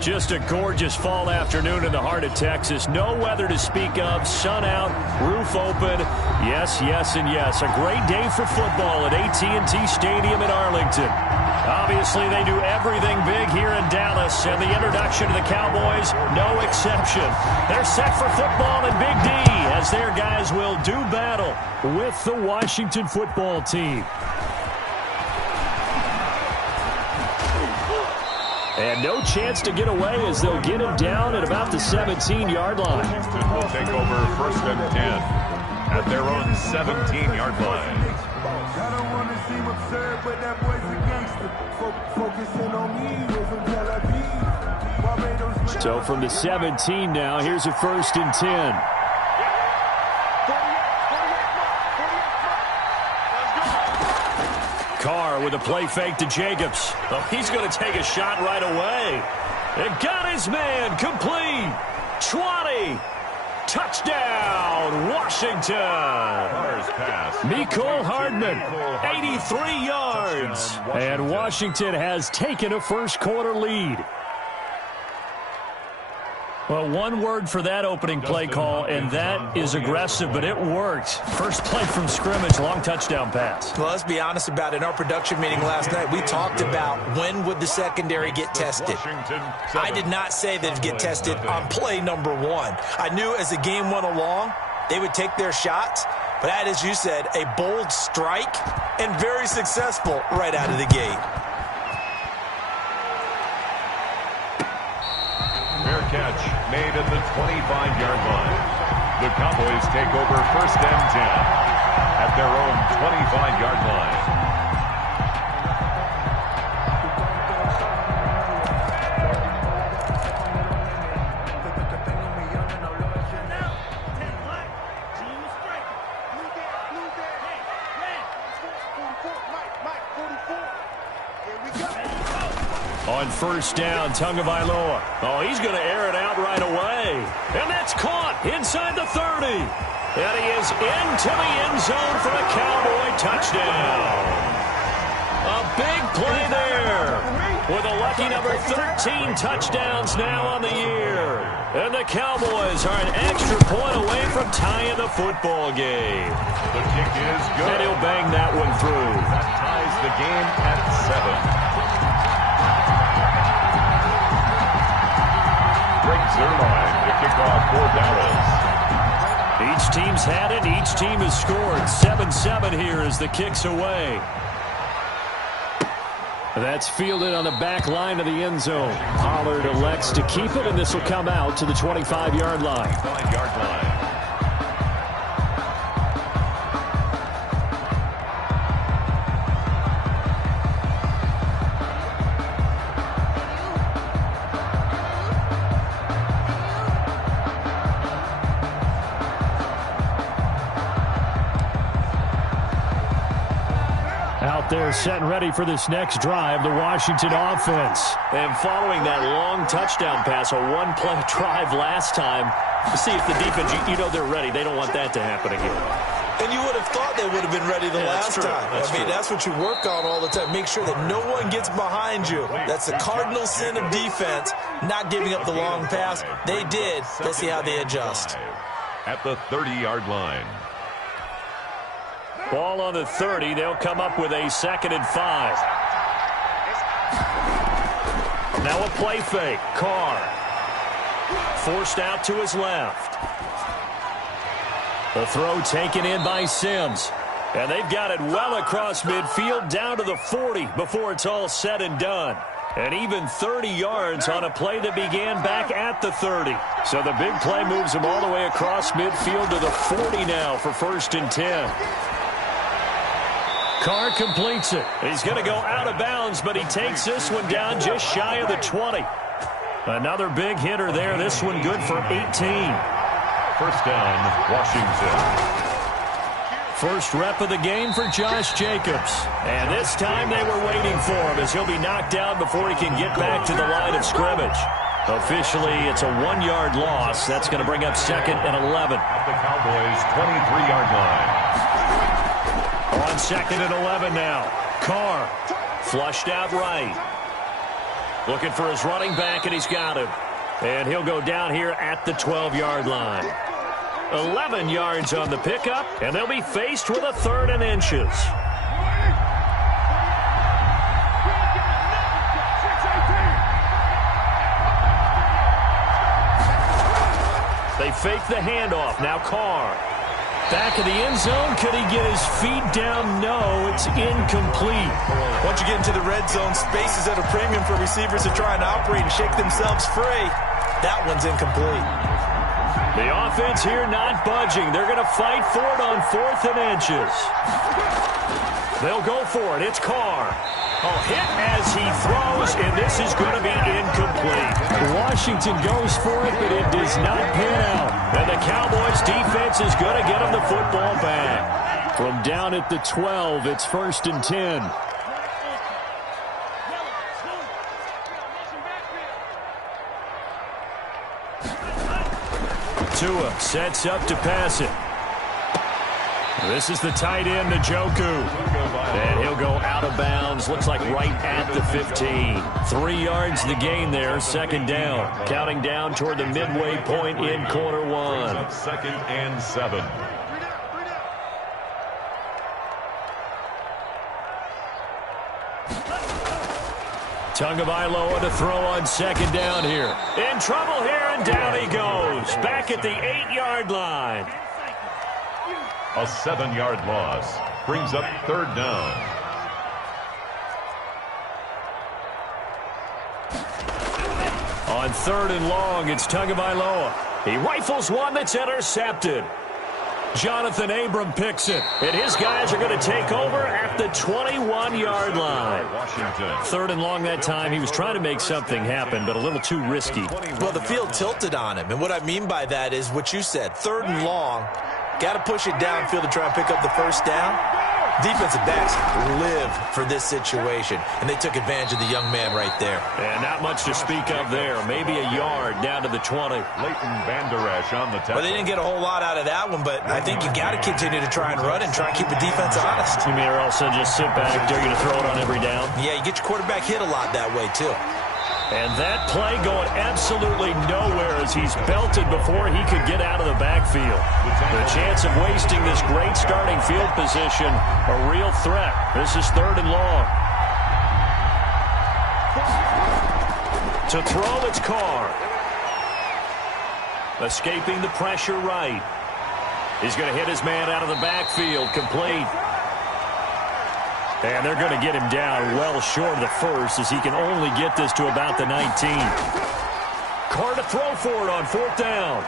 Just a gorgeous fall afternoon in the heart of Texas. No weather to speak of. Sun out, roof open. Yes, yes, and yes. A great day for football at AT&T Stadium in Arlington. Obviously, they do everything big here in Dallas, and the introduction to the Cowboys, no exception. They're set for football in Big D as their guys will do battle with the Washington football team. And no chance to get away as they'll get him down at about the 17-yard line. Washington will take over 1st and 10 at their own 17-yard line. So from the 17 now, here's a 1st and 10. Carr with a play fake to Jacobs. Oh, he's going to take a shot right away. And got his man complete. 20. Touchdown, Washington. Mecole Hardman, 83 yards. And Washington has taken a first-quarter lead. Well, one word for that opening play call, and that is aggressive, but it worked. First play from scrimmage, long touchdown pass. Well, let's be honest about it. In our production meeting last night, we talked about when would the secondary get tested. I did not say that it'd get tested on play number 1. I knew as the game went along, they would take their shots, but that, as you said, a bold strike and very successful right out of the gate. Fair catch made at the 25-yard line. The Cowboys take over 1st and 10 at their own 25-yard line. On 1st down, Tagovailoa. Oh, he's going to air it out right away. And that's caught inside the 30. And he is into the end zone for a Cowboy touchdown. A big play there with a lucky number 13 touchdowns now on the year. And the Cowboys are an extra point away from tying the football game. The kick is good. And he'll bang that one through. That ties the game at 7. Zerline to kick off for Dallas. Each team's had it. Each team has scored. 7-7 here as the kick's away. That's fielded on the back line of the end zone. Pollard elects to keep it, and this will come out to the 25-yard line. 25-yard line. They're set and ready for this next drive, the Washington offense. And following that long touchdown pass, a one-play drive last time, see if the defense, you know they're ready. They don't want that to happen again. And you would have thought they would have been ready the last time. That's what you work on all the time. Make sure that no one gets behind you. That's the cardinal sin of defense, not giving up the long pass. They did. Let's see how they adjust. At the 30-yard line. Ball on the 30. They'll come up with a 2nd and 5. Now a play fake. Carr forced out to his left. The throw taken in by Sims. And they've got it well across midfield down to the 40 before it's all said and done. And even 30 yards on a play that began back at the 30. So the big play moves them all the way across midfield to the 40 now for 1st and 10. Carr completes it. He's going to go out of bounds, but he takes this one down just shy of the 20. Another big hitter there. This one good for 18. 1st down, Washington. First rep of the game for Josh Jacobs. And this time they were waiting for him as he'll be knocked down before he can get back to the line of scrimmage. Officially, it's a 1-yard loss. That's going to bring up 2nd and 11. At the Cowboys' 23-yard line. On 2nd and 11 now. Carr flushed out right. Looking for his running back, and he's got him. And he'll go down here at the 12-yard line. 11 yards on the pickup, and they'll be faced with a 3rd and inches. They fake the handoff. Now Carr. Back in the end zone. Could he get his feet down? No, it's incomplete. Once you get into the red zone, space is at a premium for receivers to try and operate and shake themselves free. That one's incomplete. The offense here not budging. They're going to fight for it on 4th and inches. They'll go for it. It's Carr. Hit as he throws, and this is going to be incomplete. Washington goes for it, but it does not pan out. And the Cowboys defense is going to get him the football back. From down at the 12, it's 1st and 10. Tua sets up to pass it. This is the tight end, Njoku. And he'll go out of bounds. Looks like right at the 15. 3 yards the gain there. 2nd down. Counting down toward the midway point in quarter 1. 2nd and 7. Tagovailoa to throw on 2nd down here. In trouble here, and down he goes. Back at the 8-yard line. A 7-yard loss brings up 3rd down. On 3rd and long, it's Tagovailoa. He rifles one that's intercepted. Jonathan Abram picks it, and his guys are going to take over at the 21-yard line. Washington. 3rd and long that time. He was trying to make something happen, but a little too risky. Well, the field tilted on him, and what I mean by that is what you said. 3rd and long. Got to push it downfield to try and pick up the 1st down. Defensive backs live for this situation, and they took advantage of the young man right there. And not much to speak of there. Maybe a yard down to the 20. Leighton Vander Esch on the tackle. Well, they didn't get a whole lot out of that one, but I think you got to continue to try and run and try and keep the defense honest. You mean or also just sit back, dare you to throw it on every down? Yeah, you get your quarterback hit a lot that way, too. And that play going absolutely nowhere as he's belted before he could get out of the backfield. The chance of wasting this great starting field position, a real threat. This is 3rd and long. To throw, it's Carr. Escaping the pressure right. He's going to hit his man out of the backfield, complete. And they're going to get him down well short of the 1st as he can only get this to about the 19. Carr to throw for it on 4th down.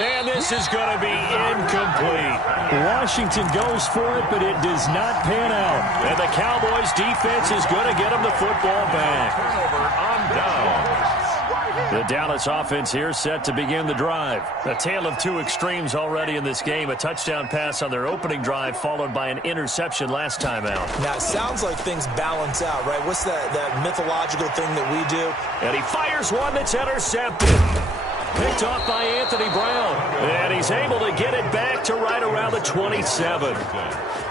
And this is going to be incomplete. Washington goes for it, but it does not pan out. And the Cowboys defense is going to get him the football back. Turnover on down. The Dallas offense here set to begin the drive. A tale of 2 extremes already in this game. A touchdown pass on their opening drive followed by an interception last time out. Now, it sounds like things balance out, right? What's that mythological thing that we do? And he fires one that's intercepted. Picked off by Anthony Brown. And he's able to get it back to right around the 27.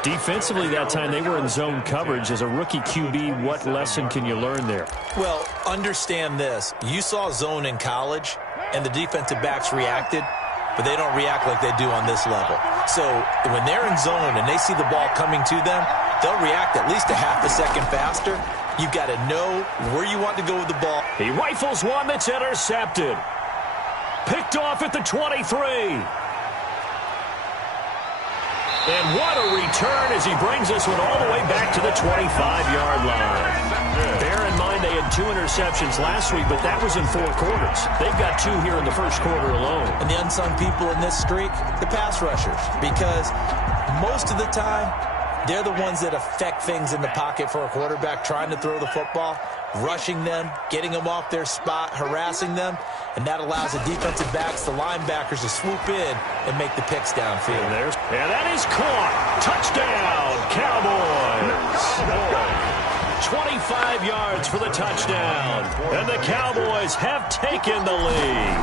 Defensively that time, they were in zone coverage. As a rookie QB, what lesson can you learn there? Well, understand this. You saw zone in college, and the defensive backs reacted, but they don't react like they do on this level. So when they're in zone and they see the ball coming to them, they'll react at least a half a second faster. You've got to know where you want to go with the ball. He rifles one that's intercepted. Picked off at the 23. And what a return as he brings this one all the way back to the 25-yard line. Bear in mind they had 2 interceptions last week, but that was in 4 quarters. They've got 2 here in the first quarter alone. And the unsung people in this streak, the pass rushers, because most of the time, they're the ones that affect things in the pocket for a quarterback trying to throw the football, rushing them, getting them off their spot, harassing them, and that allows the defensive backs, the linebackers to swoop in and make the picks downfield. And that is caught. Touchdown, Cowboys. 25 yards for the touchdown. And the Cowboys have taken the lead.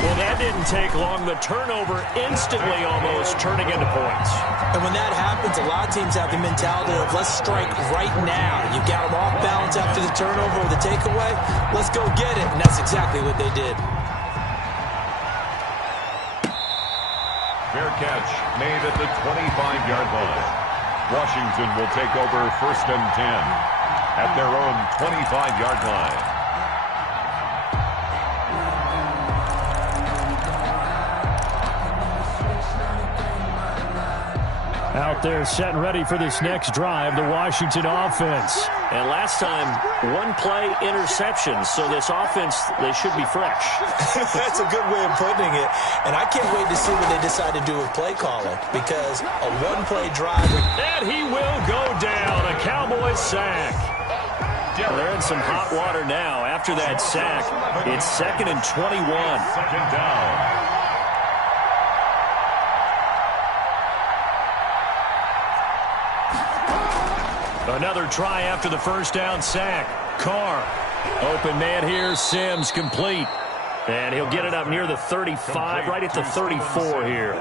Well, that didn't take long. The turnover instantly almost turning into points. And when that happens, a lot of teams have the mentality of let's strike right now. You got them off balance after the turnover or the takeaway. Let's go get it. And that's exactly what they did. Fair catch made at the 25-yard line. Washington will take over 1st and 10 at their own 25-yard line. Out there set and ready for this next drive, the Washington offense. And last time, one play interception, so this offense, they should be fresh. That's a good way of putting it. And I can't wait to see what they decide to do with play calling, because a one-play drive. And he will go down, a Cowboys sack. Well, they're in some hot water now. After that sack, it's 2nd and 21. 2nd down. Another try after the first down sack. Carr. Open man here. Sims complete. And he'll get it up near the 35, right at the 34 here.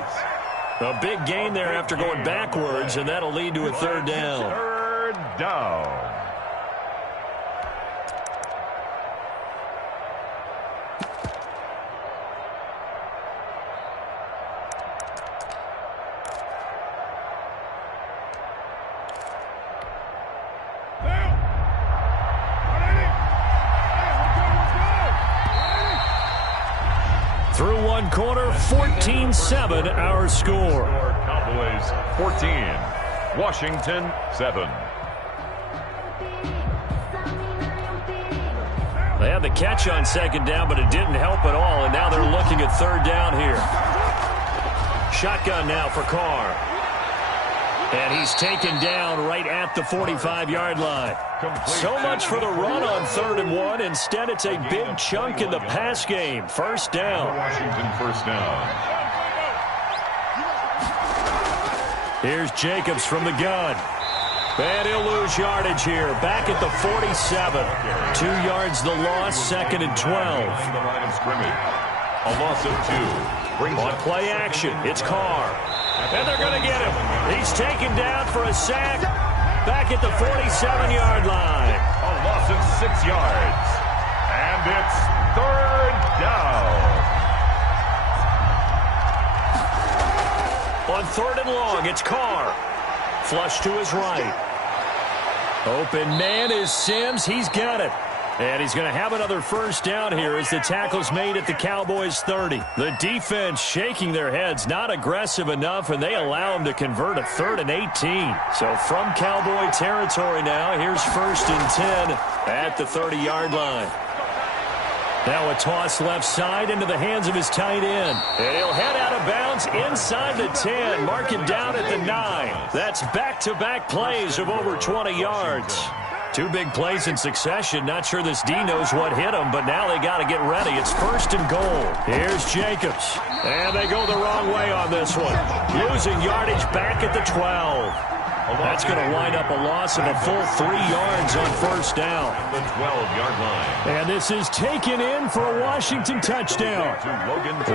A big gain there after going backwards, and that'll lead to a 3rd down. 3rd down. Through one quarter, 14-7 our score. Cowboys 14, Washington 7. They had the catch on 2nd down, but it didn't help at all, and now they're looking at 3rd down here. Shotgun now for Carr. And he's taken down right at the 45-yard line. So much for the run on 3rd and 1. Instead, it's a big chunk in the pass game. 1st down. Washington 1st down. Here's Jacobs from the gun. And he'll lose yardage here. Back at the 47. 2 yards the loss, 2nd and 12. The line of scrimmage. A loss of 2. On play action, it's Carr. And they're going to get him. He's taken down for a sack. Back at the 47-yard line. A loss of 6 yards. And it's 3rd down. On 3rd and long, it's Carr. Flush to his right. Open man is Sims. He's got it. And he's going to have another 1st down here as the tackle's made at the Cowboys' 30. The defense shaking their heads, not aggressive enough, and they allow him to convert a 3rd and 18. So from Cowboy territory now, here's 1st and 10 at the 30-yard line. Now a toss left side into the hands of his tight end. And he'll head out of bounds inside the 10. Mark it down at the 9. That's back-to-back plays of over 20 yards. 2 big plays in succession. Not sure this D knows what hit him, but now they got to get ready. It's 1st and goal. Here's Jacobs. And they go the wrong way on this one. Losing yardage back at the 12. That's going to wind up a loss of a full 3 yards on 1st down. The 12-yard line. And this is taken in for a Washington touchdown.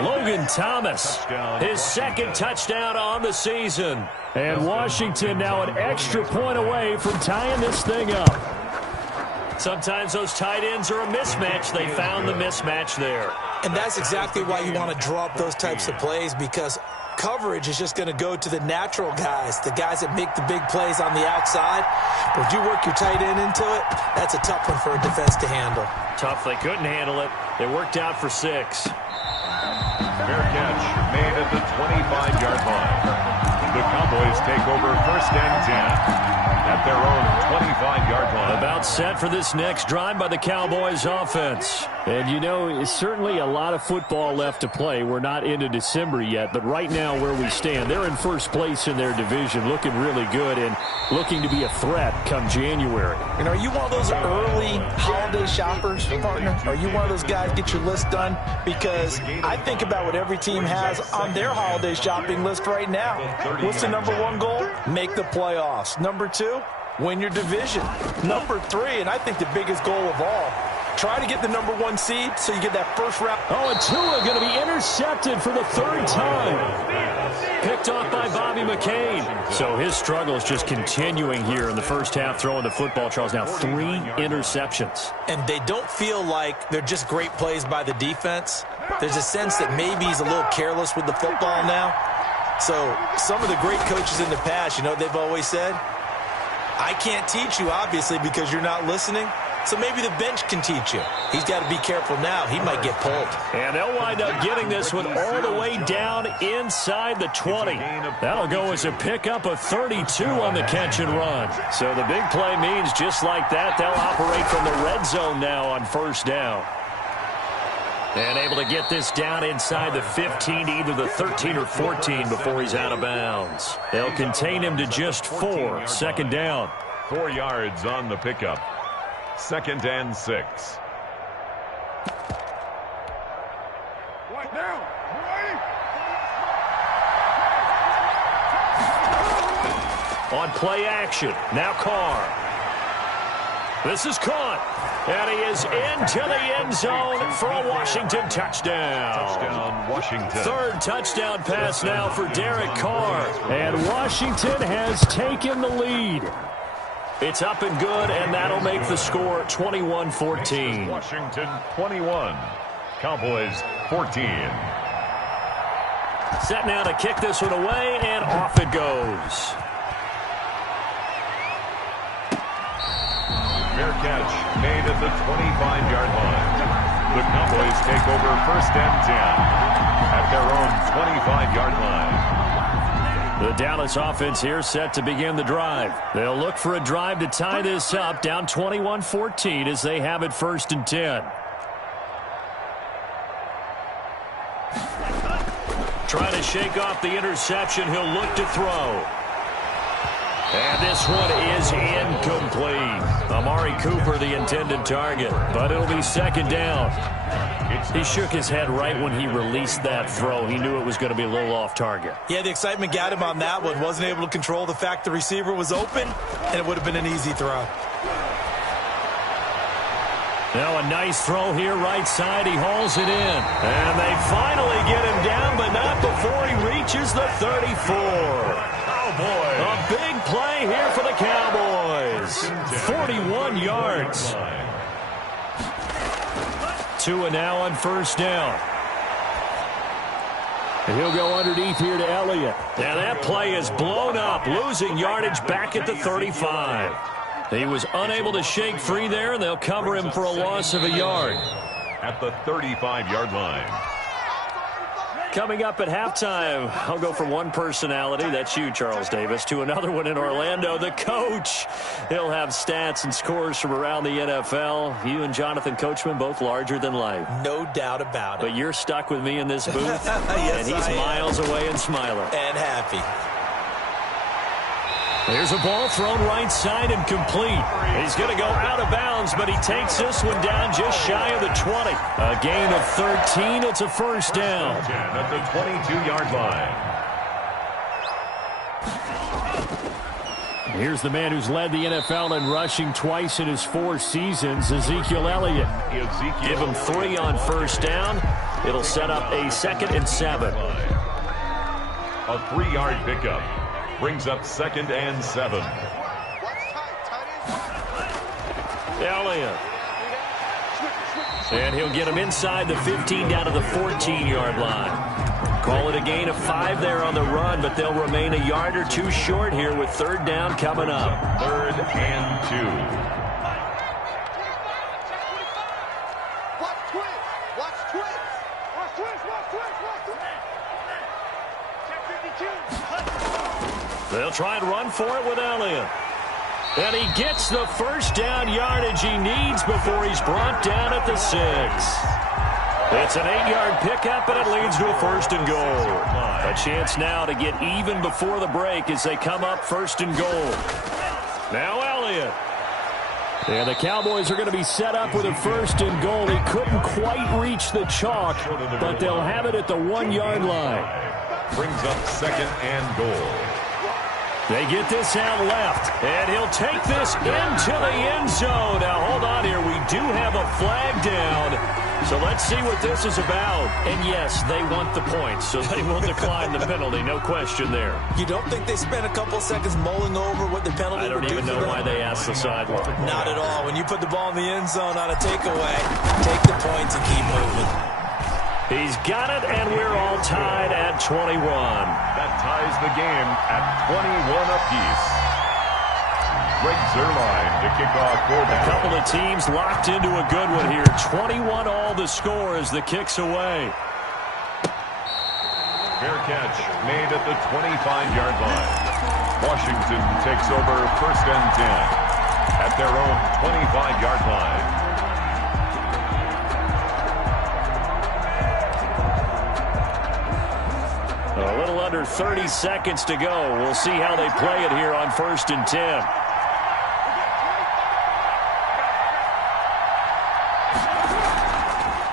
Logan Thomas, his 2nd touchdown on the season. And Washington now an extra point away from tying this thing up. Sometimes those tight ends are a mismatch. They found the mismatch there. And that's exactly why you want to draw up those types of plays, because coverage is just going to go to the natural guys, the guys that make the big plays on the outside. But if you work your tight end into it, that's a tough one for a defense to handle. Tough. They couldn't handle it. It worked out for 6. Fair catch made at the 25-yard line. The Cowboys take over 1st and 10 at their own 25-yard line. About set for this next drive by the Cowboys offense. And, you know, it's certainly a lot of football left to play. We're not into December yet, but right now where we stand, they're in 1st place in their division, looking really good and looking to be a threat come January. And are you one of those early holiday shoppers, partner? Are you one of those guys get your list done? Because I think about what every team has on their holiday shopping list right now. What's the number 1 goal? Make the playoffs. Number 2, Win your division. Number 3, and I think the biggest goal of all, try to get the number 1 seed so you get that first round. Oh, and Tua going to be intercepted for the 3rd time. Picked off by Bobby McCain. So his struggle is just continuing here in the first half, throwing the football. Charles, now 3 interceptions. And they don't feel like they're just great plays by the defense. There's a sense that maybe he's a little careless with the football now. So some of the great coaches in the past, you know what they've always said? I can't teach you, obviously, because you're not listening. So maybe the bench can teach you. He's got to be careful now. He might get pulled. And they'll wind up getting this one all the way down inside the 20. That'll go as a pickup of 32 on the catch and run. So the big play means just like that, they'll operate from the red zone now on 1st down. And able to get this down inside the 15 to either the 13 or 14 before he's out of bounds. They'll contain him to just 4. 2nd down. 4 yards on the pickup. 2nd and 6. On play action. Now Carr. This is caught. And he is into the end zone for a Washington touchdown. Touchdown, Washington. 3rd touchdown pass now for Derek Carr. And Washington has taken the lead. It's up and good, and that'll make the score 21-14. Washington 21. Cowboys 14. Set now to kick this one away, and off it goes. Fair catch made at the 25-yard line. The Cowboys take over 1st and 10 at their own 25-yard line. The Dallas offense here set to begin the drive. They'll look for a drive to tie this up, down 21-14 as they have it 1st and 10. Trying to shake off the interception. He'll look to throw. And this one is incomplete. Amari Cooper, the intended target, but it'll be 2nd down. He shook his head right when he released that throw. He knew it was going to be a little off target. Yeah, the excitement got him on that one. Wasn't able to control the fact the receiver was open, and it would have been an easy throw. Now a nice throw here, right side. He hauls it in. And they finally get him down, but not before he reaches the 34. A big play here for the Cowboys. 41 yards. Tua now on 1st down. And he'll go underneath here to Elliott. Now that play is blown up, losing yardage back at the 35. He was unable to shake free there, and they'll cover him for a loss of a yard. At the 35-yard line. Coming up at halftime, I'll go from one personality, that's you, Charles Davis, to another one in Orlando, the coach. He'll have stats and scores from around the NFL. You and Jonathan Coachman, both larger than life. No doubt about it. But you're stuck with me in this booth, yes, and he's miles away and smiling. And happy. There's a ball thrown right side and complete. He's going to go out of bounds, but he takes this one down just shy of the 20. A gain of 13. It's a 1st down. At the 22-yard line. Here's the man who's led the NFL in rushing twice in his 4 seasons, Ezekiel Elliott. Give him 3 on 1st down. It'll set up a 2nd and 7. A 3-yard pickup. Brings up 2nd and 7. Elliott. And he'll get him inside the 15 down to the 14-yard line. Call it a gain of 5 there on the run, but they'll remain a yard or 2 short here with 3rd down coming up. 3rd and 2. They'll try and run for it with Elliott. And he gets the 1st down yardage he needs before he's brought down at the 6. It's an 8-yard pickup, and it leads to a 1st and goal. A chance now to get even before the break as they come up 1st and goal. Now Elliott. And the Cowboys are going to be set up with a 1st and goal. He couldn't quite reach the chalk, but they'll have it at the 1-yard line. Brings up 2nd and goal. They get this out left, and he'll take this into the end zone. Now, hold on here. We do have a flag down, so let's see what this is about. And, yes, they want the points, so they will decline the penalty. No question there. You don't think they spent a couple seconds mulling over what the penalty would do? I don't even know why they asked the sideline. Not at all. When you put the ball in the end zone on a takeaway, take the points and keep moving. He's got it, and we're all tied at 21. That ties the game at 21 apiece. Greg Zuerlein to kick off quarterback. A couple of teams locked into a good one here. 21 all the score as the kick's away. Fair catch made at the 25-yard line. Washington takes over 1st and 10 at their own 25-yard line. A little under 30 seconds to go. We'll see how they play it here on 1st and 10.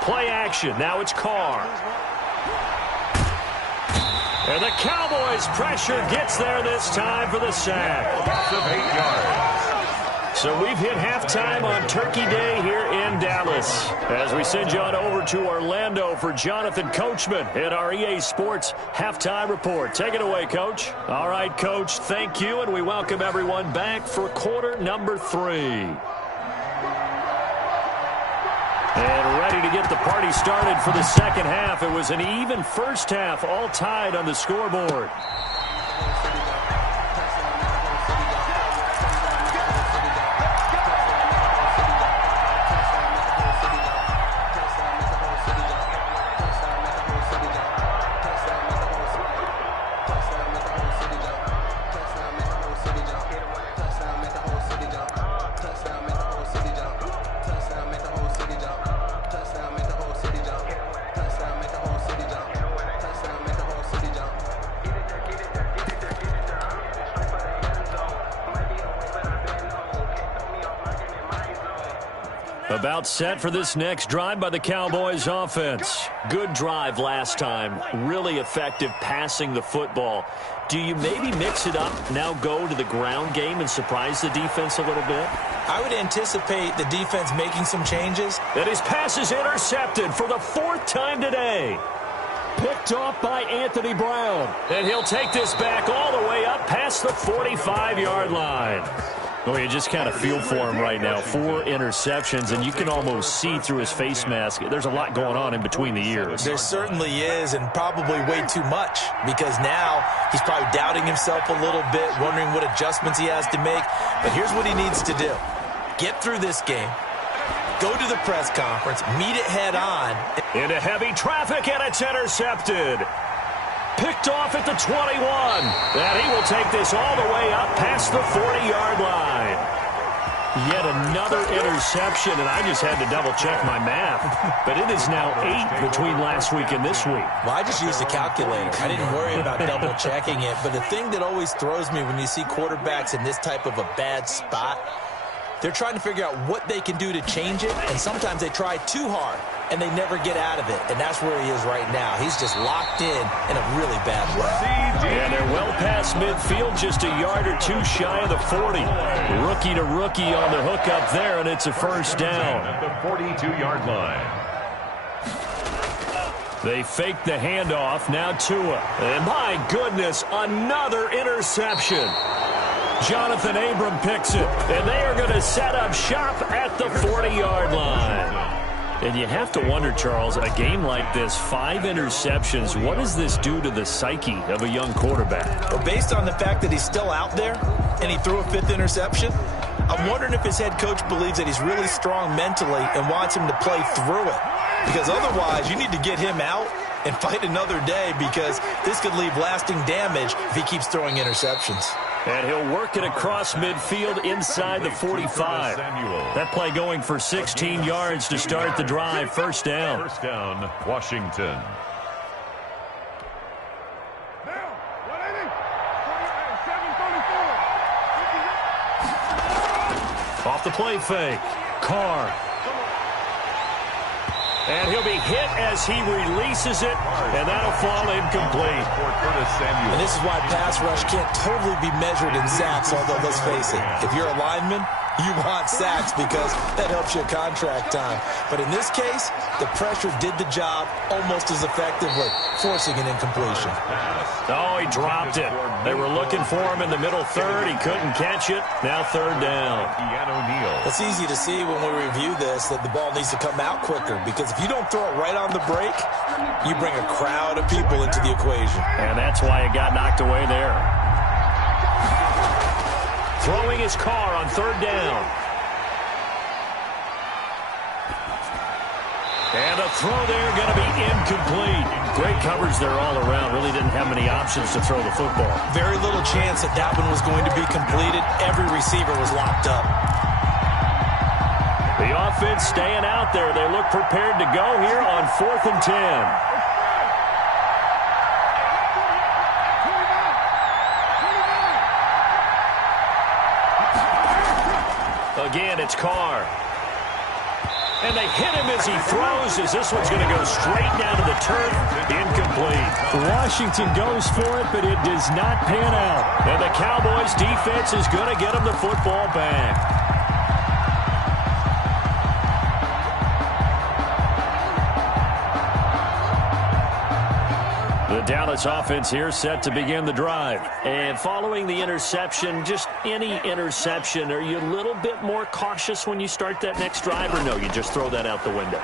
Play action. Now it's Carr. And the Cowboys' pressure gets there this time for the sack. Of 8 yards. So we've hit halftime on Turkey Day here in Dallas. As we send you on over to Orlando for Jonathan Coachman in our EA Sports Halftime Report. Take it away, Coach. All right, Coach, thank you, and we welcome everyone back for quarter number 3. And ready to get the party started for the second half. It was an even first half, all tied on the scoreboard. About set for this next drive by the Cowboys offense. Good drive last time. Really effective passing the football. Do you maybe mix it up, now go to the ground game and surprise the defense a little bit? I would anticipate the defense making some changes. And his pass is intercepted for the 4th time today. Picked off by Anthony Brown. And he'll take this back all the way up past the 45-yard line. Well, you just kind of feel for him right now. 4 interceptions, and you can almost see through his face mask. There's a lot going on in between the ears. There certainly is, and probably way too much, because now he's probably doubting himself a little bit, wondering what adjustments he has to make. But here's what he needs to do. Get through this game. Go to the press conference. Meet it head on. Into heavy traffic, and it's intercepted. Picked off at the 21. And he will take this all the way up past the 40-yard line. Yet another interception, and I just had to double-check my math. But it is now 8 between last week and this week. Well, I just used a calculator. I didn't worry about double-checking it. But the thing that always throws me when you see quarterbacks in this type of a bad spot, they're trying to figure out what they can do to change it, and sometimes they try too hard, and they never get out of it, and that's where he is right now. He's just locked in a really bad way. And they're well past midfield, just a yard or 2 shy of the 40. Rookie to rookie on the hook up there, and it's a first down. At the 42-yard line. They fake the handoff, now Tua. And my goodness, another interception. Jonathan Abram picks it, and they are going to set up shop at the 40-yard line. And you have to wonder, Charles, a game like this, 5 interceptions, what does this do to the psyche of a young quarterback? Well, based on the fact that he's still out there and he threw a 5th interception, I'm wondering if his head coach believes that he's really strong mentally and wants him to play through it. Because otherwise, you need to get him out and fight another day, because this could leave lasting damage if he keeps throwing interceptions. And he'll work it across midfield inside the 45. That play going for 16 yards to start the drive. First down. First down, Washington. Off the play fake. Carr. And he'll be hit as he releases it, and that'll fall incomplete. And this is why pass rush can't totally be measured in sacks, although let's face it, if you're a lineman, you want sacks because that helps your contract time. But in this case, the pressure did the job almost as effectively, forcing an incompletion. Oh, he dropped it. They were looking for him in the middle third. He couldn't catch it. Now third down. It's easy to see when we review this that the ball needs to come out quicker, because if you don't throw it right on the break, you bring a crowd of people into the equation. And that's why it got knocked away there. Throwing his car on third down. And a throw there going to be incomplete. Great coverage there all around. Really didn't have many options to throw the football. Very little chance that that one was going to be completed. Every receiver was locked up. The offense staying out there. They look prepared to go here on 4th and 10. Again, it's Carr. And they hit him as he throws, as this one's going to go straight down to the turf. Incomplete. Washington goes for it, but it does not pan out. And the Cowboys' defense is going to get them the football back. The Dallas offense here set to begin the drive. And following the interception, just any interception, are you a little bit more cautious when you start that next drive, or no, you just throw that out the window?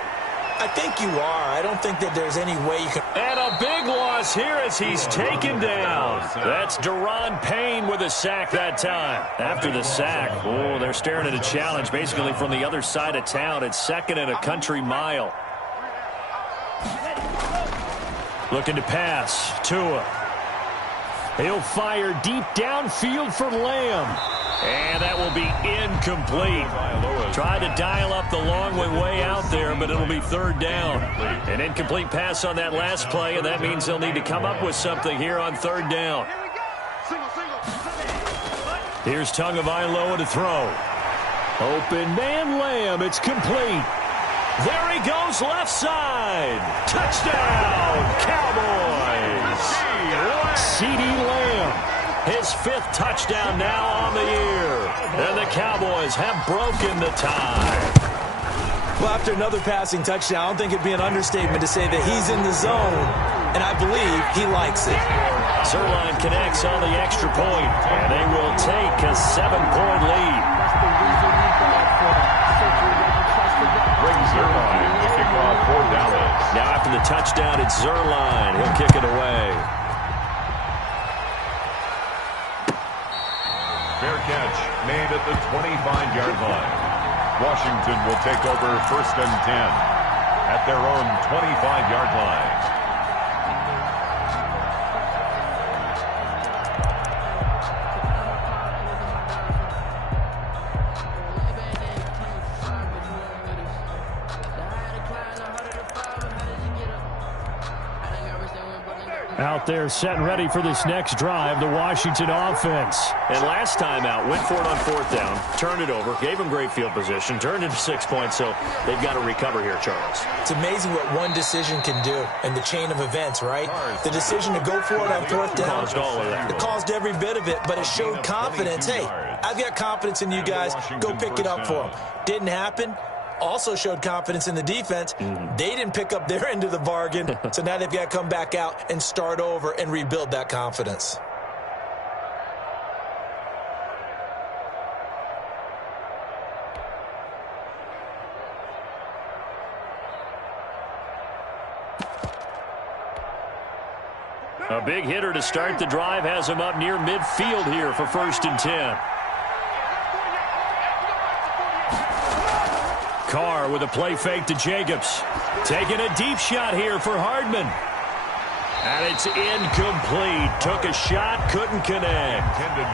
I think you are. I don't think that there's any way you can. And a big loss here as he's taken down. That's Daron Payne with a sack that time. After the sack, oh, they're staring at a challenge basically from the other side of town. It's 2nd and a country mile. Looking to pass. Tua. He'll fire deep downfield for Lamb. And that will be incomplete. Tried to dial up the long way out there, but it'll be third down. An incomplete pass on that last play, and that means they'll need to come up with something here on third down. Here's Tagovailoa to throw. Open man Lamb. It's complete. There he goes, left side. Touchdown, Cowboys. CeeDee Lamb, his 5th touchdown now on the year. And the Cowboys have broken the tie. Well, after another passing touchdown, I don't think it'd be an understatement to say that he's in the zone, and I believe he likes it. Zerline connects on the extra point, and they will take a 7-point lead. Zerline to kick off for Dallas. Now after the touchdown, it's Zerline. He'll kick it away. Fair catch made at the 25-yard line. Washington will take over 1st and 10 at their own 25-yard line. Out there set and ready for this next drive, the Washington offense. And last time out, went for it on 4th down, turned it over, gave them great field position, turned it to 6 points, so they've got to recover here, Charles. It's amazing what one decision can do in the chain of events, right? The decision to go for it on 4th down, caused all of that. It caused every bit of it, but it showed confidence. Hey, I've got confidence in you guys. Go pick it up for them. Didn't happen. Also showed confidence in the defense. They didn't pick up their end of the bargain, so now they've got to come back out and start over and rebuild that confidence. A big hitter to start the drive has him up near midfield here for 1st and 10. Carr with a play fake to Jacobs. Taking a deep shot here for Hardman. And it's incomplete. Took a shot, couldn't connect.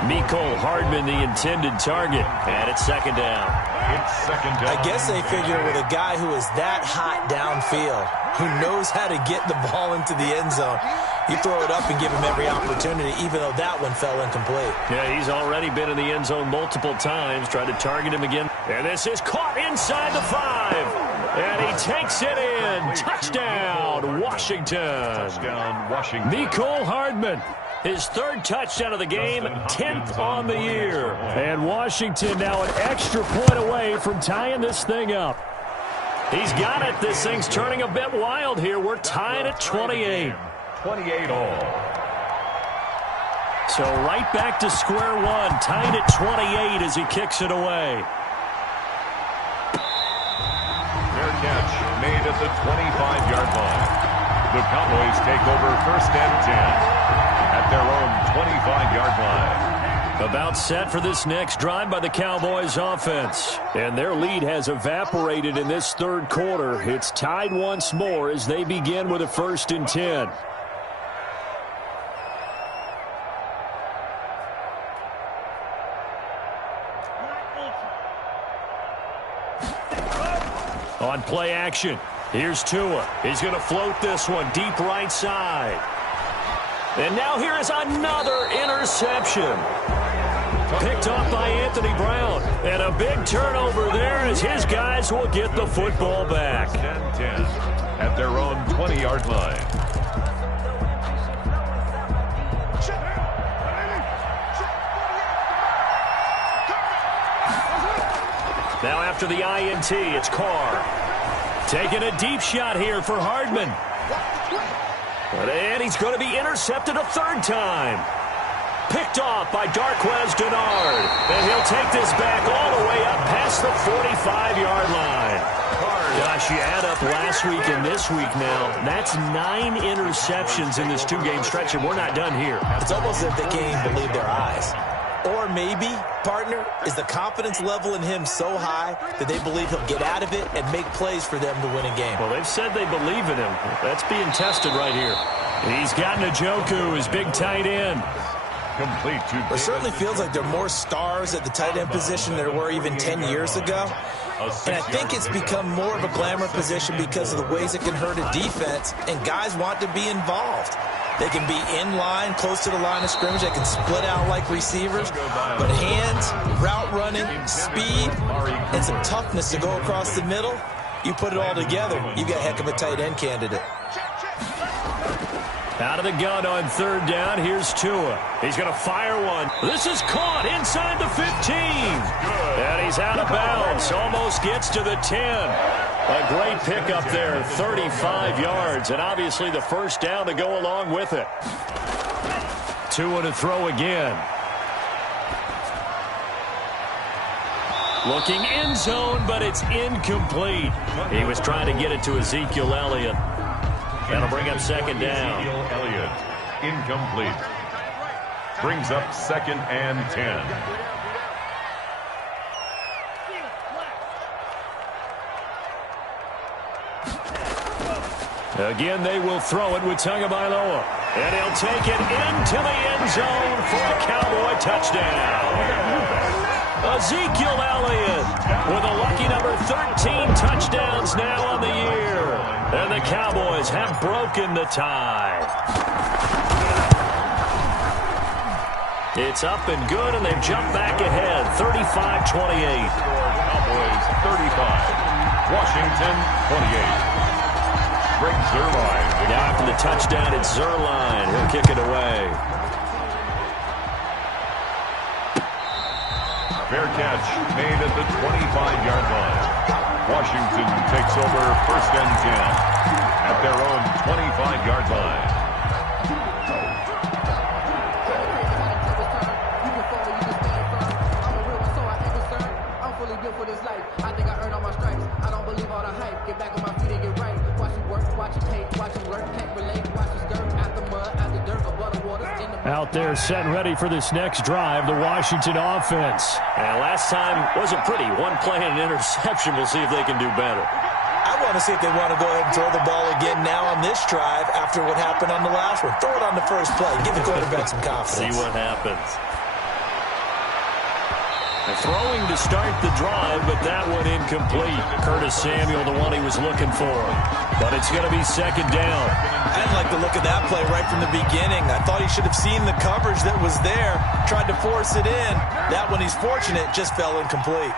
Mecole Hardman, the intended target. And it's 2nd down. I guess they figure with a guy who is that hot downfield, who knows how to get the ball into the end zone, you throw it up and give him every opportunity, even though that one fell incomplete. Yeah, he's already been in the end zone multiple times. Tried to target him again. And this is caught inside the 5. And he takes it in. Touchdown, Washington. Touchdown, Washington. Mecole Hardman. His third touchdown of the game, 10th on the year. And Washington now an extra point away from tying this thing up. He's got it. This thing's turning a bit wild here. We're tied at 28. 28 all. So right back to square one, tied at 28 as he kicks it away. Fair catch made at the 25-yard line. The Cowboys take over 1st and 10 at their own 25-yard line. About set for this next drive by the Cowboys offense. And their lead has evaporated in this third quarter. It's tied once more as they begin with a 1st and 10. On play action, here's Tua. He's going to float this one deep right side. And now here is another interception. Picked off by Anthony Brown. And a big turnover there as his guys will get the football back. 10 at their own 20-yard line. Now after the INT, it's Carr. Taking a deep shot here for Hardman. And he's going to be intercepted a third time. Picked off by Darquez Dennard. And he'll take this back all the way up past the 45-yard line. Gosh, you add up last week and this week now. That's 9 interceptions in this 2-game stretch, and we're not done here. It's almost as if they can't even believe their eyes. Or maybe, partner, is the confidence level in him so high that they believe he'll get out of it and make plays for them to win a game. Well, they've said they believe in him. That's being tested right here. He's got Njoku, his big tight end. Complete to It certainly feels like there are more stars at the tight end position than there were even 10 years ago. And I think it's become more of a glamour position because of the ways it can hurt a defense, and guys want to be involved. They can be in line, close to the line of scrimmage. They can split out like receivers. But hands, route running, speed, and some toughness to go across the middle, you put it all together, you got a heck of a tight end candidate. Out of the gun on third down, here's Tua. He's going to fire one. This is caught inside the 15. And he's out of bounds. Almost gets to the 10. A great pickup there, 35 yards. And obviously the first down to go along with it. Tua to throw again. Looking end zone, but it's incomplete. He was trying to get it to Ezekiel Elliott. That'll bring up second down. Ezekiel Elliott, incomplete. Brings up 2nd and 10. Again, they will throw it with Tagovailoa. And he'll take it into the end zone for a Cowboy touchdown. Ezekiel Elliott with a lucky number 13 touchdowns now on the year. And the Cowboys have broken the tie. It's up and good, and they've jumped back ahead, 35-28. Cowboys 35, Washington 28. Greg Zuerlein. Now after the touchdown, it's Zuerlein. He'll kick it away. Fair catch made at the 25-yard line. Washington takes over 1st and 10 at their own 25-yard line. I'm fully built for this life. I think I earned all my stripes. I don't believe all the hype. Get back on my feet and get right. Watch you work, watch you paint, watch you learn, can't relate, watch you skirt out the mud, out the dirt, above the water. Out there set ready for this next drive, the Washington offense. And last time wasn't pretty. One play and an interception. We'll see if they can do better. I want to see if they want to go ahead and throw the ball again now on this drive after what happened on the last one. Throw it on the first play. Give the quarterback some confidence. See what happens. Throwing to start the drive, but that one incomplete. Curtis Samuel, the one he was looking for. But it's going to be second down. I didn't like the look of that play right from the beginning. I thought he should have seen the coverage that was there, tried to force it in. That one, he's fortunate, just fell incomplete.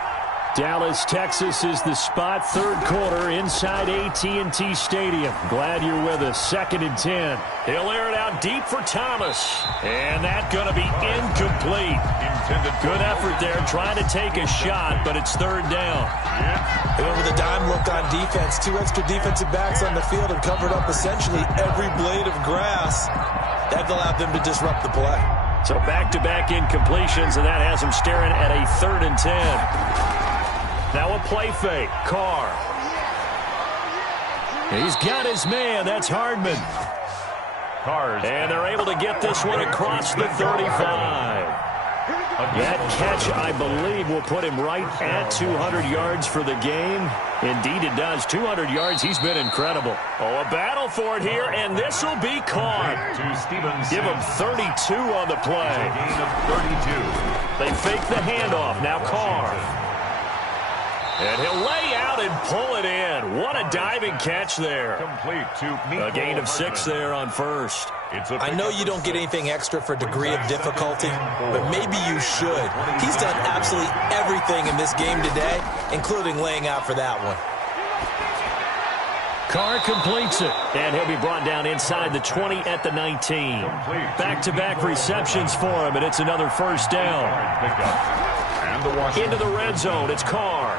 Dallas, Texas is the spot. Third quarter inside AT&T Stadium. Glad you're with us. 2nd and 10. He'll air it out deep for Thomas. And that's going to be incomplete. Good effort there trying to take a shot, but it's 3rd down. Remember the dime look on defense. 2 extra defensive backs on the field and covered up essentially every blade of grass. That allowed them to disrupt the play. So back-to-back incompletions, and that has him staring at a 3rd and 10. Now a play fake. Carr. He's got his man. That's Hardman. And they're able to get this one across the 35. That catch, I believe, will put him right at 200 yards for the game. Indeed, it does. 200 yards. He's been incredible. Oh, a battle for it here, and this will be caught. Give him 32 on the play. Gain of 32. They fake the handoff. Now Carr. And he'll lay out and pull it in. What a diving catch there. Complete to a gain of 6 there on first. I know you don't get anything extra for degree of difficulty, but maybe you should. He's done absolutely everything in this game today, including laying out for that one. Carr completes it, and he'll be brought down inside the 20 at the 19. Back-to-back receptions for him, and it's another 1st down. Into the red zone, it's Carr.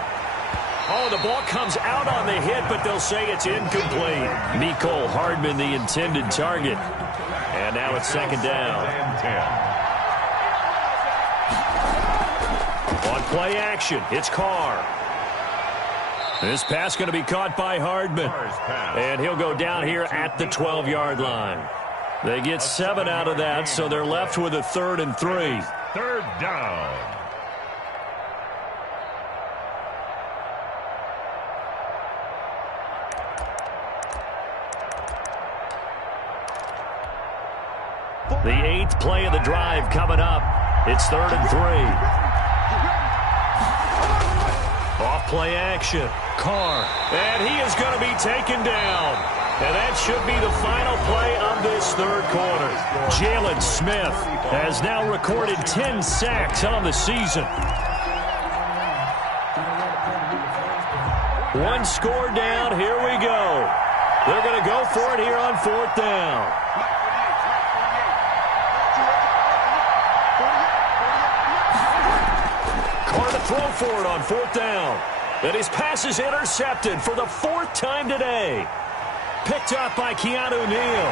Oh, the ball comes out on the hit, but they'll say it's incomplete. Mecole Hardman, the intended target. And now it's 2nd down. On play action, it's Carr. This pass going to be caught by Hardman. And he'll go down here at the 12-yard line. They get 7 out of that, so they're left with a 3rd and 3. 3rd down. The 8th play of the drive coming up. It's 3rd and 3. Off play action. Carr. And he is going to be taken down. And that should be the final play of this 3rd quarter. Jalen Smith has now recorded 10 sacks on the season. 1 score down. Here we go. They're going to go for it here on 4th down. Throw for it on 4th down. And his pass is intercepted for the 4th time today. Picked up by Keanu Neal.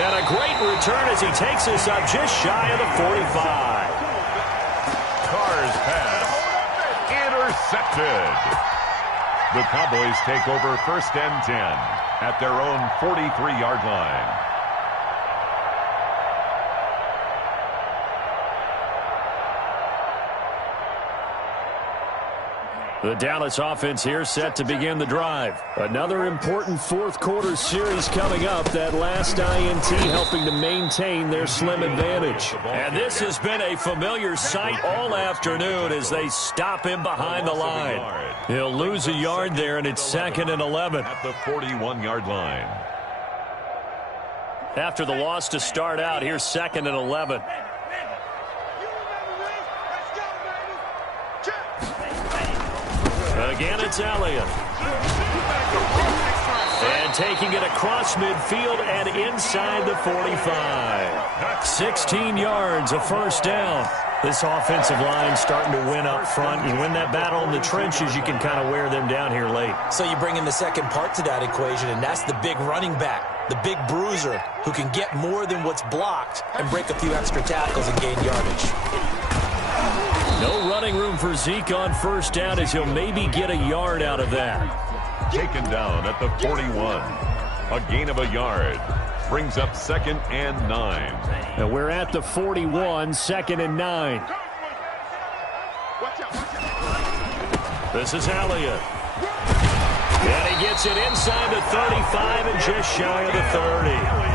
And a great return as he takes us up just shy of the 45. Carr's pass intercepted. The Cowboys take over 1st and 10 at their own 43-yard line. The Dallas offense here set to begin the drive. Another important 4th quarter series coming up. That last INT helping to maintain their slim advantage. And this has been a familiar sight all afternoon as they stop him behind the line. He'll lose a yard there, and it's 2nd and 11. At the 41-yard line. After the loss to start out, here's 2nd and 11. Again, it's Elliott. And taking it across midfield and inside the 45. 16 yards, a 1st down. This offensive line starting to win up front. You win that battle in the trenches, you can kind of wear them down here late. So you bring in the second part to that equation, and that's the big running back, the big bruiser, who can get more than what's blocked and break a few extra tackles and gain yardage. No running room for Zeke on 1st down as he'll maybe get a yard out of that. Taken down at the 41. A gain of a yard. Brings up 2nd and 9. And we're at the 41, 2nd and 9. This is Elliott. And he gets it inside the 35 and just shy of the 30.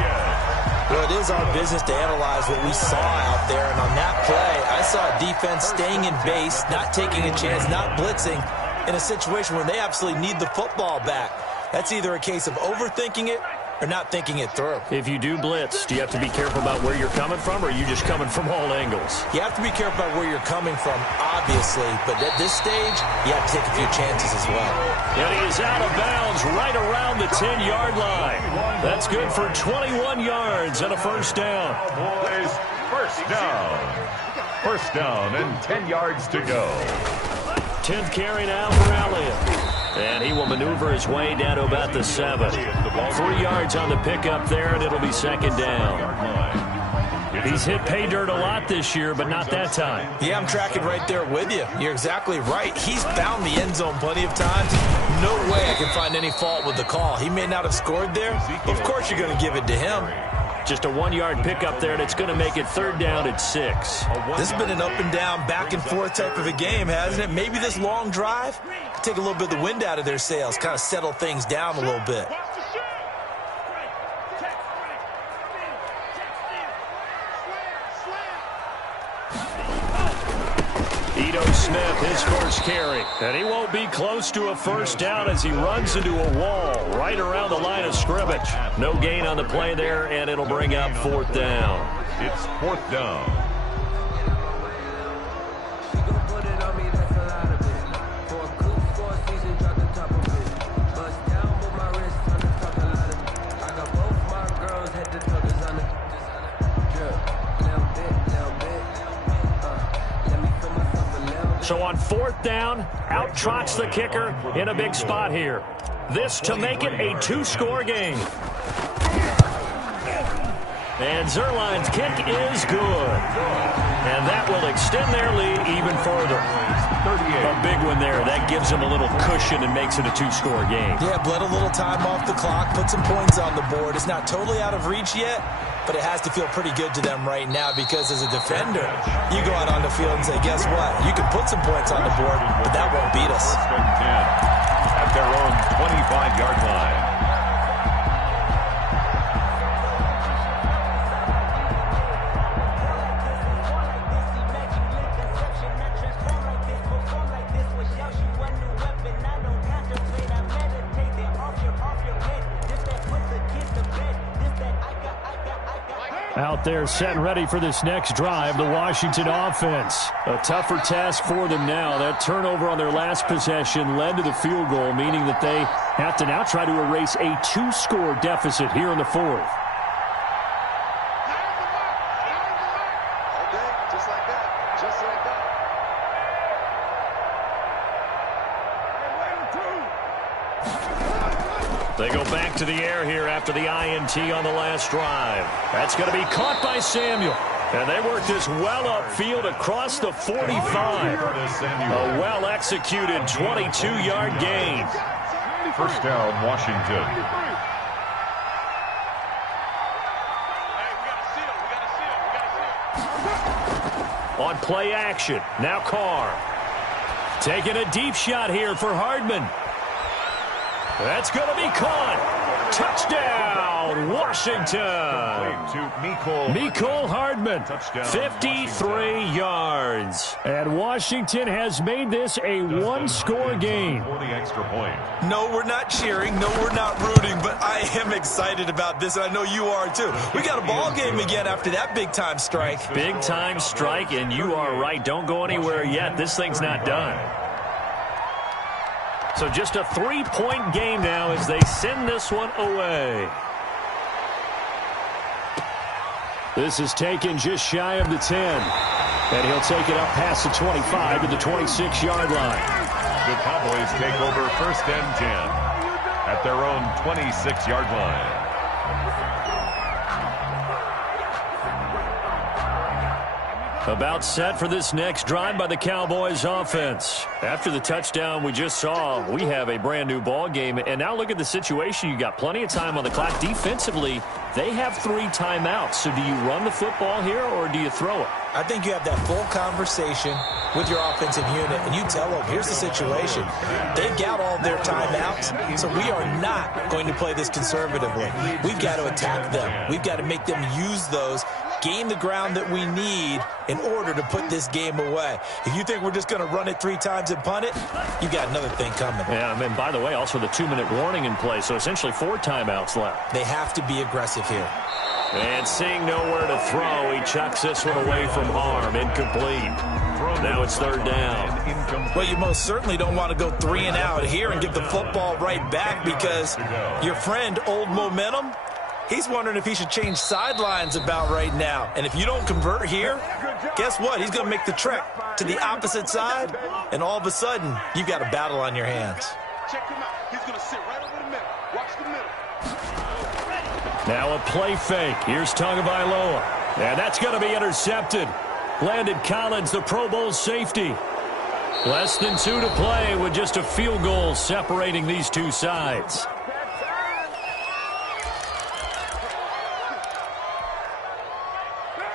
Well, it is our business to analyze what we saw out there, and on that play, I saw a defense staying in base, not taking a chance, not blitzing, in a situation where they absolutely need the football back. That's either a case of overthinking it or not thinking it through. If you do blitz, do you have to be careful about where you're coming from, or are you just coming from all angles? You have to be careful about where you're coming from, obviously, but at this stage, you have to take a few chances as well. And he is out of bounds right around the 10-yard line. That's good for 21 yards and a first down. Boys, first down. First down and 10 yards to go. 10th carry now for Elliott. And he will maneuver his way down to about the 7. 3 yards on the pickup there, and it'll be second down. He's hit pay dirt a lot this year, but not that time. Yeah, I'm tracking right there with you. You're exactly right. He's found the end zone plenty of times. No way I can find any fault with the call. He may not have scored there. Of course you're going to give it to him. Just a 1-yard pickup there, and it's going to make it third down at 6. This has been an up and down, back and forth type of a game, hasn't it? Maybe this long drive could take a little bit of the wind out of their sails, kind of settle things down a little bit. Ito Smith, his first carry. And he won't be close to a first down as he runs into a wall right around the line of scrimmage. No gain on the play there, and it'll bring up fourth down. It's fourth down. So on fourth down, out trots the kicker in a big spot here. This to make it a 2-score game. And Zerline's kick is good. And that will extend their lead even further. A big one there. That gives them a little cushion and makes it a 2-score game. Yeah, bled a little time off the clock, put some points on the board. It's not totally out of reach yet, but it has to feel pretty good to them right now because as a defender, you go out on the field and say, guess what? You can put some points on the board, but that won't beat us. At their own 25-yard line. Out there set and ready for this next drive, the Washington offense. A tougher task for them now. That turnover on their last possession led to the field goal, meaning that they have to now try to erase a 2-score deficit here in the fourth. They go back to the air here after the INT on the last drive. That's going to be caught by Samuel. And they work this well upfield across the 45. A well-executed 22-yard gain. First down, Washington. On play action, now Carr. Taking a deep shot here for Hardman. That's going to be caught. Touchdown, Washington. Mecole Hardman, 53 yards. And Washington has made this a 1-score game. No, we're not cheering. No, we're not rooting. But I am excited about this, and I know you are too. We got a ball game again after that big-time strike. Big-time strike, and you are right. Don't go anywhere yet. This thing's not done. So just a 3-point game now as they send this one away. This is taken just shy of the 10. And he'll take it up past the 25 to the 26-yard line. The Cowboys take over first and 10 at their own 26-yard line. About set for this next drive by the Cowboys offense. After the touchdown we just saw, we have a brand new ball game. And now look at the situation. You got plenty of time on the clock. Defensively, they have 3 timeouts. So do you run the football here or do you throw it? I think you have that full conversation with your offensive unit, and you tell them, here's the situation. They've got all their timeouts, so we are not going to play this conservatively. We've got to attack them. We've got to make them use those gain the ground that we need in order to put this game away. If you think we're just going to run it 3 times and punt it, you got another thing coming. Yeah, and by the way, also the 2-minute warning in play, so essentially 4 timeouts left. They have to be aggressive here. And seeing nowhere to throw, he chucks this one away from harm. Incomplete. Now it's 3rd down. Well, you most certainly don't want to go 3 and out here and give the football right back, because your friend, Old Momentum, he's wondering if he should change sidelines about right now. And if you don't convert here, guess what? He's going to make the trek to the opposite side, and all of a sudden, you've got a battle on your hands. Check him out. He's going to sit right over the middle. Watch the middle. Now a play fake. Here's Tagovailoa. And that's going to be intercepted. Landon Collins, the Pro Bowl safety. Less than 2 to play with just a field goal separating these two sides.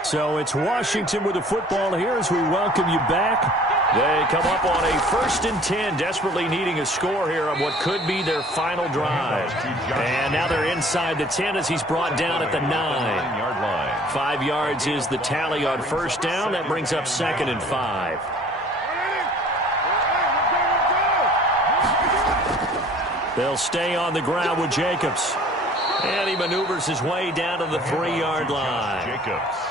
So it's Washington with the football here as we welcome you back. They come up on a 1st and 10, desperately needing a score here on what could be their final drive. And now they're inside the 10 as he's brought down at the 9-yard line. 5 yards is the tally on 1st down. That brings up 2nd and 5. They'll stay on the ground with Jacobs. And he maneuvers his way down to the 3-yard line.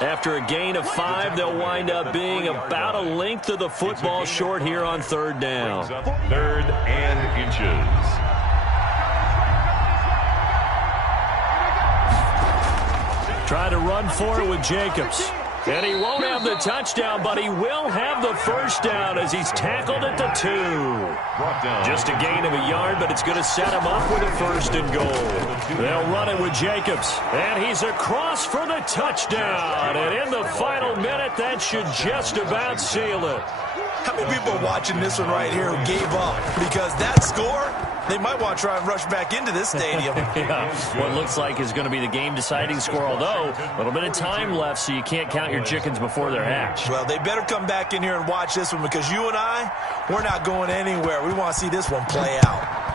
After a gain of 5, they'll wind up being about a length of the football short here on 3rd down. 3rd and inches. Try to run for it with Jacobs. And he won't have the touchdown, but he will have the 1st down as he's tackled at the 2. Just a gain of a yard, but it's going to set him up with a 1st and goal. They'll run it with Jacobs. And he's across for the touchdown. And in the final minute, that should just about seal it. How many people are watching this one right here who gave up? Because that score, they might want to try and rush back into this stadium. Yeah, what looks like is going to be the game-deciding score, although a little bit of time left, so you can't count your chickens before they're hatched. Well, they better come back in here and watch this one, because you and I, we're not going anywhere. We want to see this one play out.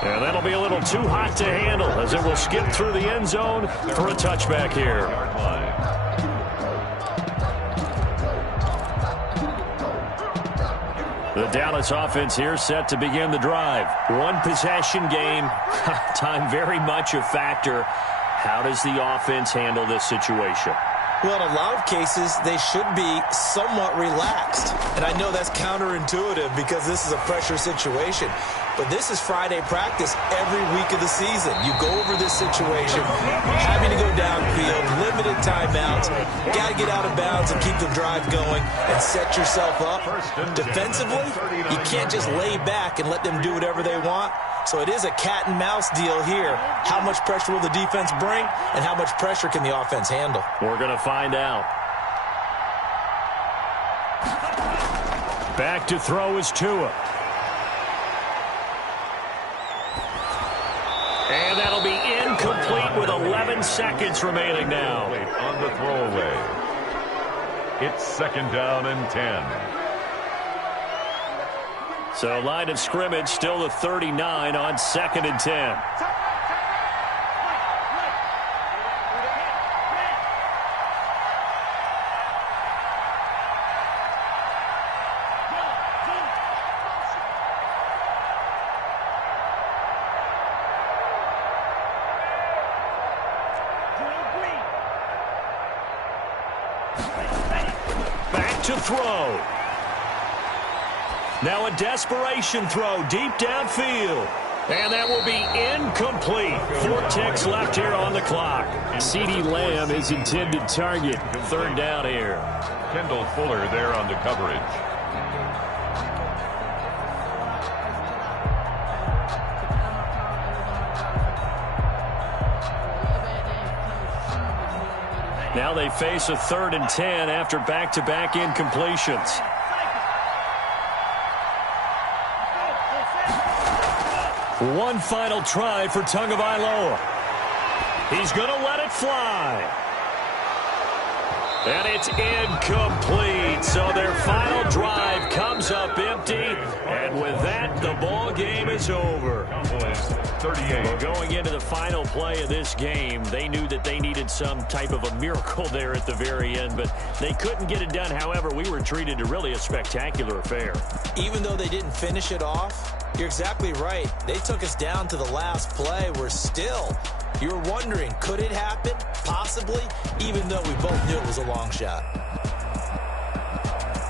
And that'll be a little too hot to handle as it will skip through the end zone for a touchback here. The Dallas offense here set to begin the drive. 1 possession game. Time very much a factor. How does the offense handle this situation? Well, in a lot of cases, they should be somewhat relaxed. And I know that's counterintuitive because this is a pressure situation. But this is Friday practice every week of the season. You go over this situation, having to go downfield, limited timeouts, got to get out of bounds and keep the drive going and set yourself up. Defensively, you can't just lay back and let them do whatever they want. So it is a cat and mouse deal here. How much pressure will the defense bring, and how much pressure can the offense handle? We're going to find out. Back to throw is Tua. And that'll be incomplete with 11 seconds remaining now. On the throwaway. It's 2nd down and 10. So line of scrimmage still the 39 on 2nd and 10. Back to throw. Now a desperation throw deep downfield. And that will be incomplete. 4 ticks left here on the clock. CeeDee Lamb is intended target. 3rd down here. Kendall Fuller there on the coverage. Now they face a 3rd and 10 after back-to-back incompletions. One final try for Tagovailoa. He's going to let it fly. And it's incomplete. So their final drive comes up empty. And with that, the ball game is over. 38. Well, going into the final play of this game, they knew that they needed some type of a miracle there at the very end, but they couldn't get it done. However, we were treated to really a spectacular affair. Even though they didn't finish it off, you're exactly right. They took us down to the last play. We're still, you were wondering, could it happen? Possibly, even though we both knew it was a long shot.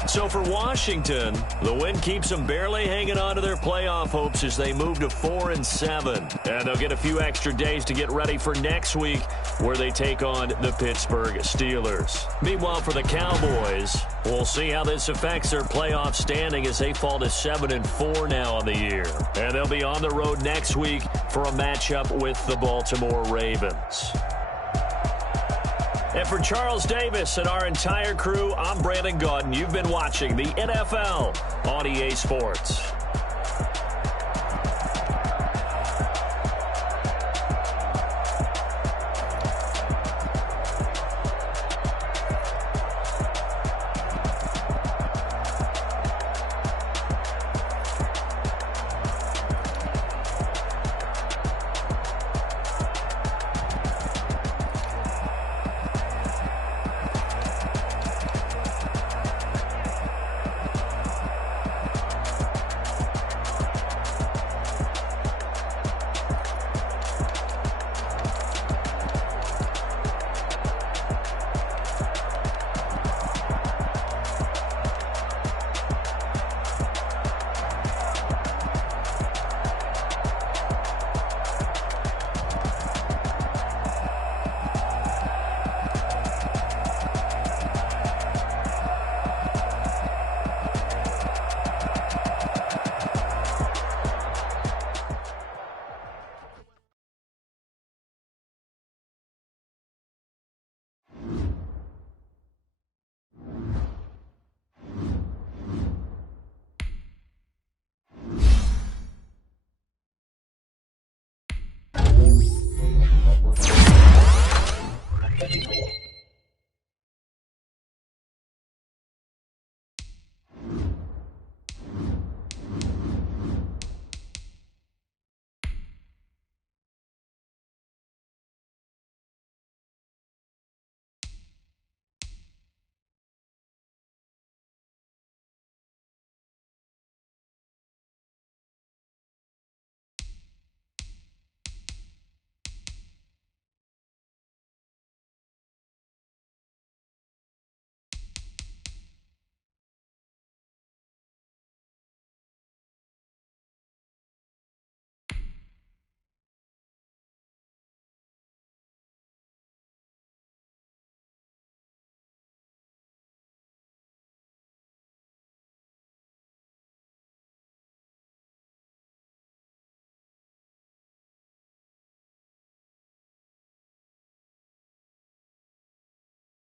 So for Washington, the win keeps them barely hanging on to their playoff hopes as they move to 4-7. And they'll get a few extra days to get ready for next week where they take on the Pittsburgh Steelers. Meanwhile, for the Cowboys, we'll see how this affects their playoff standing as they fall to 7-4 now on the year. And they'll be on the road next week for a matchup with the Baltimore Ravens. And for Charles Davis and our entire crew, I'm Brandon Gaudin. You've been watching the NFL on EA Sports.